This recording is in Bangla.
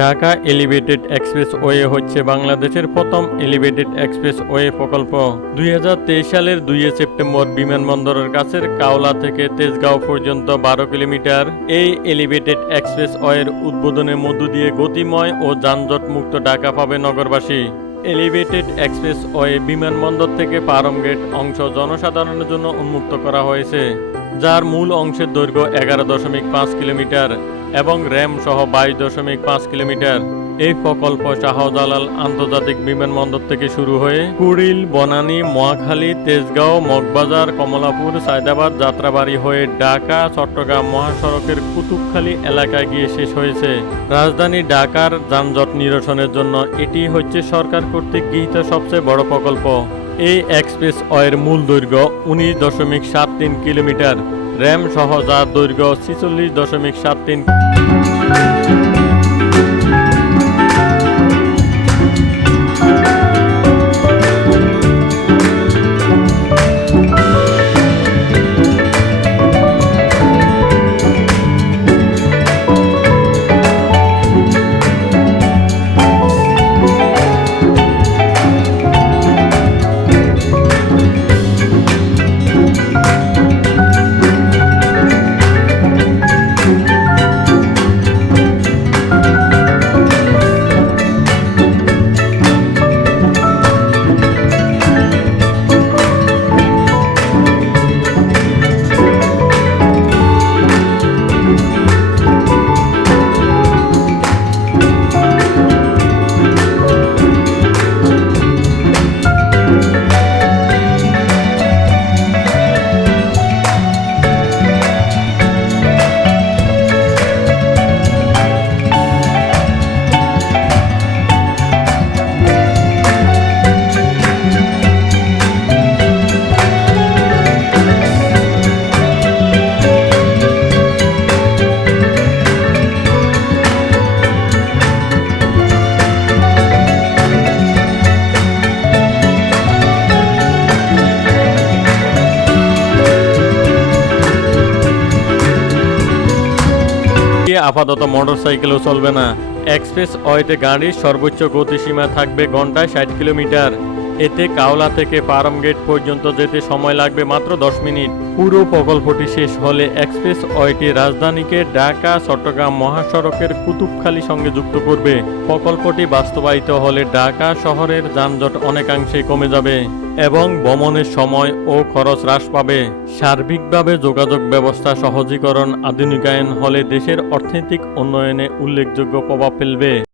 ঢাকা এলিভেটেড এক্সপ্রেসওয়ে হচ্ছে বাংলাদেশের প্রথম এলিভেটেড এক্সপ্রেসওয়ে প্রকল্প। 2023 সালের 2 সেপ্টেম্বর বিমানবন্দরের কাছের কাওলা থেকে তেজগাঁও পর্যন্ত 12 কিলোমিটার এই এলিভেটেড এক্সপ্রেসওয়ের উদ্বোধনের মধ্য দিয়ে গতিময় ও যানজট মুক্ত ঢাকা পাবে নগরবাসী। এলিভেটেড এক্সপ্রেসওয়ে বিমানবন্দর থেকে পারম গেট অংশ জনসাধারণের জন্য উন্মুক্ত করা হয়েছে, যার মূল অংশের দৈর্ঘ্য 11.5 কিলোমিটার এবং র্যাম সহ 22.5 কিলোমিটার। এই প্রকল্প শাহজালাল আন্তর্জাতিক বিমানবন্দর থেকে শুরু হয়ে কুড়িল, বনানী, মহাখালী, তেজগাঁও, মগবাজার, কমলাপুর, সায়দাবাদ, যাত্রাবাড়ি হয়ে ঢাকা চট্টগ্রাম মহাসড়কের কুতুবখালী এলাকায় গিয়ে শেষ হয়েছে। রাজধানী ঢাকার যানজট নিরসনের জন্য এটি হচ্ছে সরকার কর্তৃক গৃহীত সবচেয়ে বড় প্রকল্প। এই এক্সপ্রেসওয়ের মূল দৈর্ঘ্য 19.73 কিলোমিটার, র্যাম সহ যার দৈর্ঘ্য 46.73। আপাতত মোটরসাইকেলও চলবে না। এক্সপ্রেসওয়েতে গাড়ির সর্বোচ্চ গতিসীমা থাকবে ঘন্টায় 60 কিলোমিটার। এতে কাওলা থেকে পারম গেট পর্যন্ত যেতে সময় লাগবে মাত্র 10 মিনিট। পুরো প্রকল্পটি শেষ হলে এক্সপ্রেসওয়েটি রাজধানীকে ঢাকা চট্টগ্রাম মহাসড়কের কুতুবখালী সঙ্গে যুক্ত করবে। প্রকল্পটি বাস্তবায়িত হলে ঢাকা শহরের যানজট অনেকাংশে কমে যাবে এবং ভ্রমণের সময় ও খরচ হ্রাস পাবে। সার্বিকভাবে যোগাযোগ ব্যবস্থা সহজীকরণ, আধুনিকায়ন হলে দেশের অর্থনৈতিক উন্নয়নে উল্লেখযোগ্য প্রভাব ফেলবে।